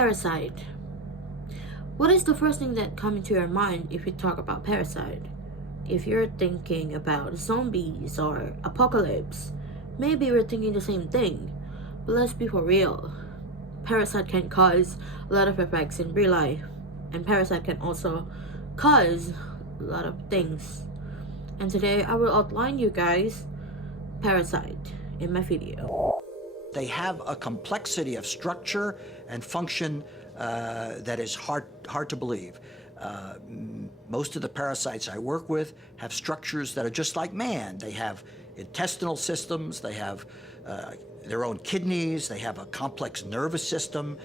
Parasite. What is the first thing that comes into your mind if you talk about parasite? If you're thinking about zombies or apocalypse, maybe you're thinking the same thing. But let's be for real. Parasite can cause a lot of effects in real life, and parasite can also cause a lot of things. And today I will outline you guys parasite in my video. They have a complexity of structure and function that is hard to believe. Most of the parasites I work with have structures that are just like man. They have intestinal systems, they have their own kidneys, they have a complex nervous system.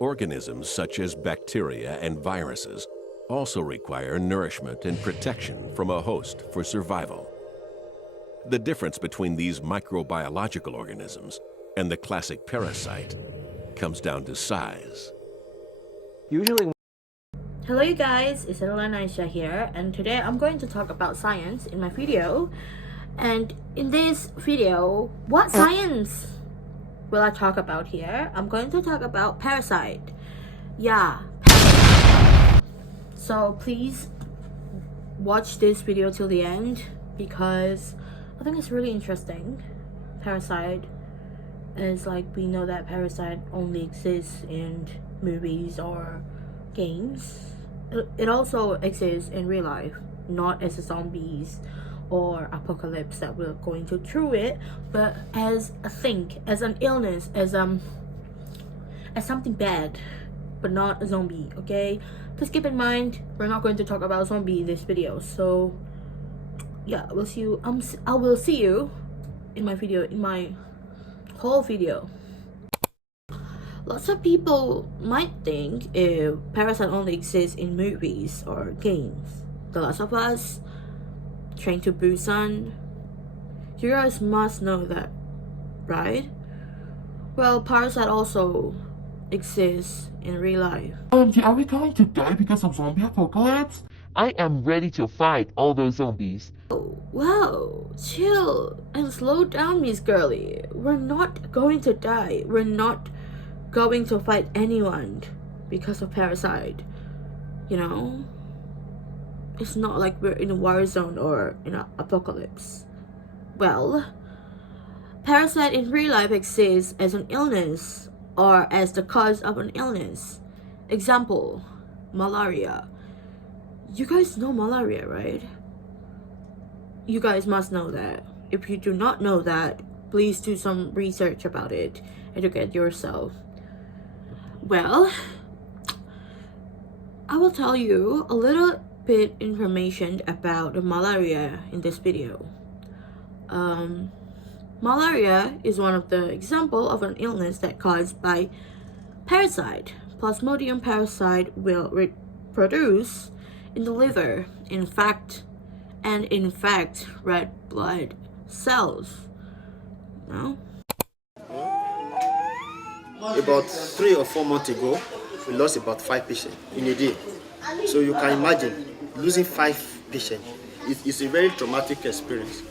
Organisms such as bacteria and viruses also require nourishment and protection from a host for survival. The difference between these microbiological organisms and the classic parasite comes down to size. Hello you guys, it's Adeline Nasya here, and today I'm going to talk about science in my video. And in this video, what science will I talk about here? I'm going to talk about parasite. Yeah, parasite. So please watch this video till the end because I think it's really interesting. Parasite is like, we know that parasite only exists in movies or games. It also exists in real life, not as a zombies or apocalypse that we're going to through it, but as a thing, as an illness, as something bad, but not a zombie. Okay, please keep in mind we're not going to talk about zombie in this video. So yeah, we'll see you. I will see you in my video, in my whole video. Lots of people might think if parasite only exists in movies or games. The Last of Us, Train to Busan, you guys must know that, right? Well, parasite also exists in real life. Are we going to die because of zombie apocalypse? I am ready to fight all those zombies. Oh, wow, chill and slow down, Miss Girly. We're not going to die. We're not going to fight anyone because of parasite. You know? It's not like we're in a war zone or in an apocalypse. Well, parasite in real life exists as an illness or as the cause of an illness. Example, malaria. You guys know malaria, right? You guys must know that. If you do not know that, please do some research about it, educate yourself. Well, I will tell you a little bit information about malaria in this video. Malaria is one of the example of an illness that caused by parasite. Plasmodium parasite will reproduce in the liver, infect red blood cells. No? About 3 or 4 months ago, we lost about 5 patients in a day. So you can imagine losing 5 patients. It's a very traumatic experience.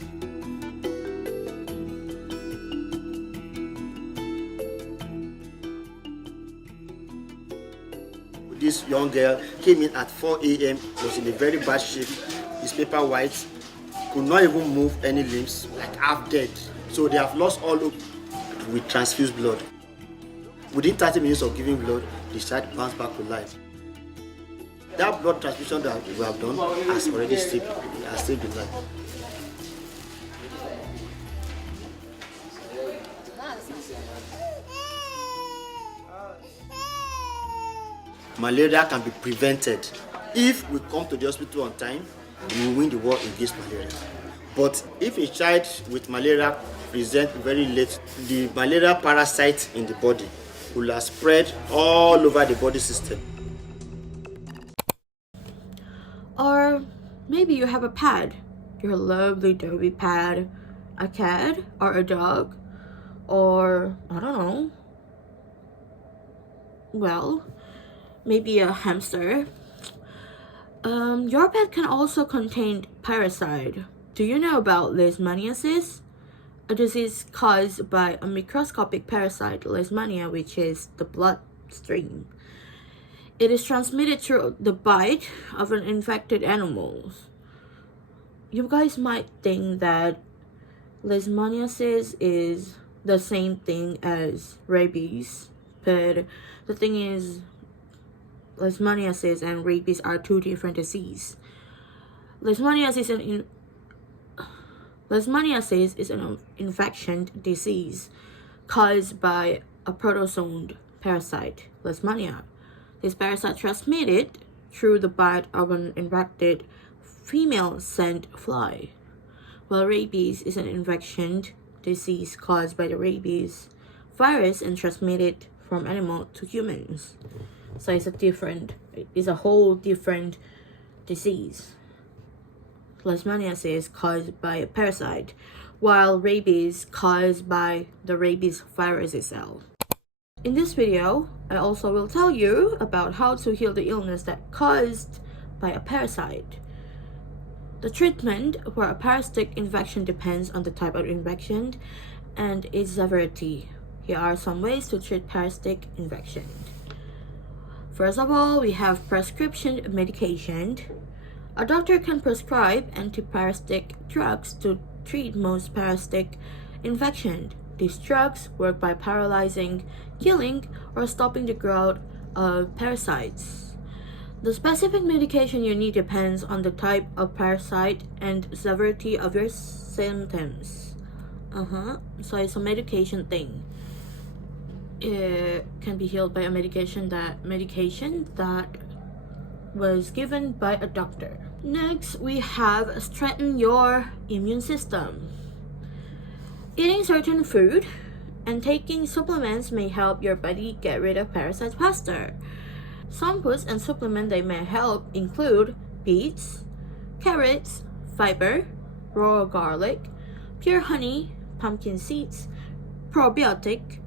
This young girl came in at 4 a.m., was in a very bad shape, his paper white, could not even move any limbs, like half dead. So they have lost all hope. We transfused blood. Within 30 minutes of giving blood, the child bounced back to life. That blood transfusion that we have done has already saved the life. Malaria can be prevented. If we come to the hospital on time, we will win the war against malaria. But if a child with malaria presents very late, the malaria parasite in the body will have spread all over the body system. Or maybe you have a pet, your lovely dovey pet, a cat or a dog, or I don't know. Well, maybe a hamster. Your pet can also contain parasite. Do you know about leishmaniasis? A disease caused by a microscopic parasite, leishmania, which is the blood bloodstream. It is transmitted through the bite of an infected animal. You guys might think that leishmaniasis is the same thing as rabies, but the thing is, leishmaniasis and rabies are two different diseases. Leishmaniasis is an infection disease caused by a protozoan parasite, Leishmania. This parasite transmitted through the bite of an infected female scent fly, while rabies is an infection disease caused by the rabies virus and transmitted from animal to humans. So it's a whole different disease. Leishmaniasis is caused by a parasite, while rabies caused by the rabies virus itself. In this video, I also will tell you about how to heal the illness that caused by a parasite. The treatment for a parasitic infection depends on the type of infection and its severity. Here are some ways to treat parasitic infection. First of all, we have prescription medication. A doctor can prescribe antiparasitic drugs to treat most parasitic infections. These drugs work by paralyzing, killing, or stopping the growth of parasites. The specific medication you need depends on the type of parasite and severity of your symptoms. So it's a medication thing. It can be healed by a medication that was given by a doctor. Next, we have strengthen your immune system. Eating certain food and taking supplements may help your body get rid of parasites faster. Some foods and supplements that may help include beets, carrots, fiber, raw garlic, pure honey, pumpkin seeds, probiotic,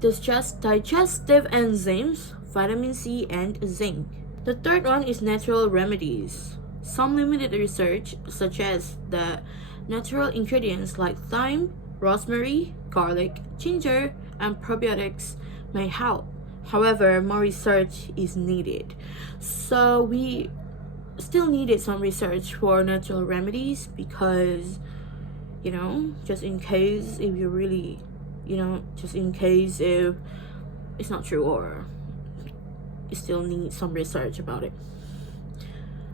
digestive enzymes, vitamin C, and zinc. The third one is natural remedies. Some limited research, such as the natural ingredients like thyme, rosemary, garlic, ginger, and probiotics, may help. However, more research is needed. So we still needed some research for natural remedies because, just in case if you really, just in case if it's not true or you still need some research about it.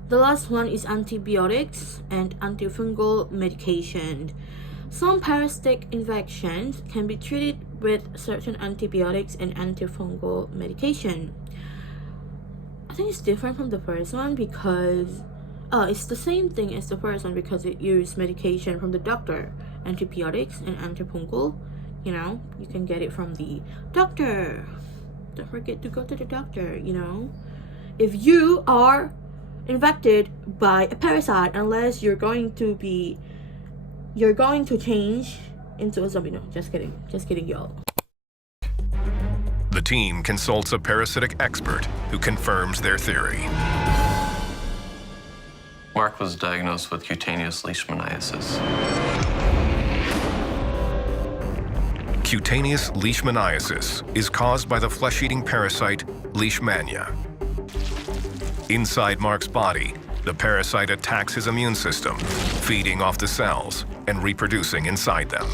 The last one is antibiotics and antifungal medication. Some parasitic infections can be treated with certain antibiotics and antifungal medication. I think it's different from the first one because it's the same thing as the first one because it used medication from the doctor. Antibiotics and antifungal, you can get it from the doctor. Don't forget to go to the doctor, If you are infected by a parasite, unless you're going to change into a zombie. No, just kidding, y'all. The team consults a parasitic expert who confirms their theory. Mark was diagnosed with cutaneous leishmaniasis. Cutaneous leishmaniasis is caused by the flesh-eating parasite Leishmania. Inside Mark's body, the parasite attacks his immune system, feeding off the cells and reproducing inside them.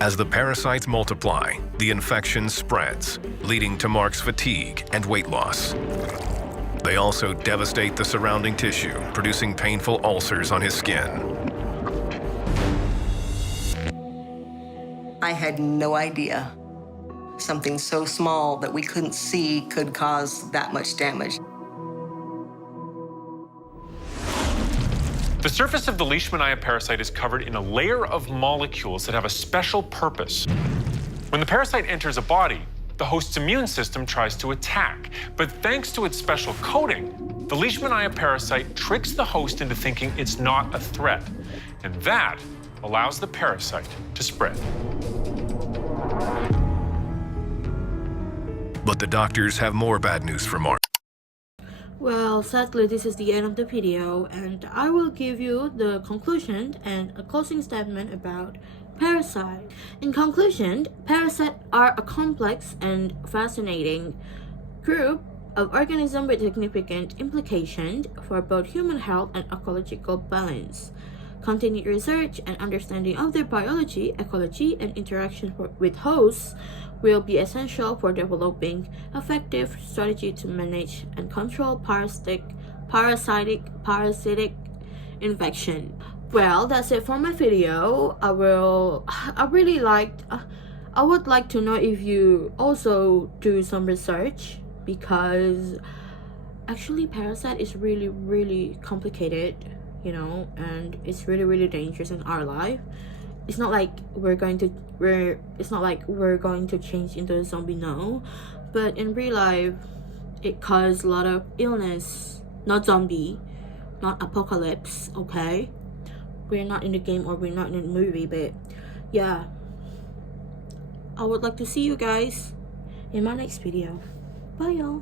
As the parasites multiply, the infection spreads, leading to Mark's fatigue and weight loss. They also devastate the surrounding tissue, producing painful ulcers on his skin. I had no idea something so small that we couldn't see could cause that much damage. The surface of the Leishmania parasite is covered in a layer of molecules that have a special purpose. When the parasite enters a body, the host's immune system tries to attack. But thanks to its special coating, the Leishmania parasite tricks the host into thinking it's not a threat. And that allows the parasite to spread. But the doctors have more bad news for Mark. Well, sadly, this is the end of the video, and I will give you the conclusion and a closing statement about parasite. In conclusion, parasites are a complex and fascinating group of organisms with significant implications for both human health and ecological balance. Continued research and understanding of their biology, ecology, and interaction with hosts will be essential for developing effective strategy to manage and control parasitic infection. Well, that's it for my video. I would like to know if you also do some research, because actually parasite is really complicated, and it's really dangerous in our life. It's not like we're going to change into a zombie, no, but in real life it causes a lot of illness. Not zombie, not apocalypse, okay? We're not in the game or we're not in the movie, but yeah, I would like to see you guys in my next video. Bye y'all.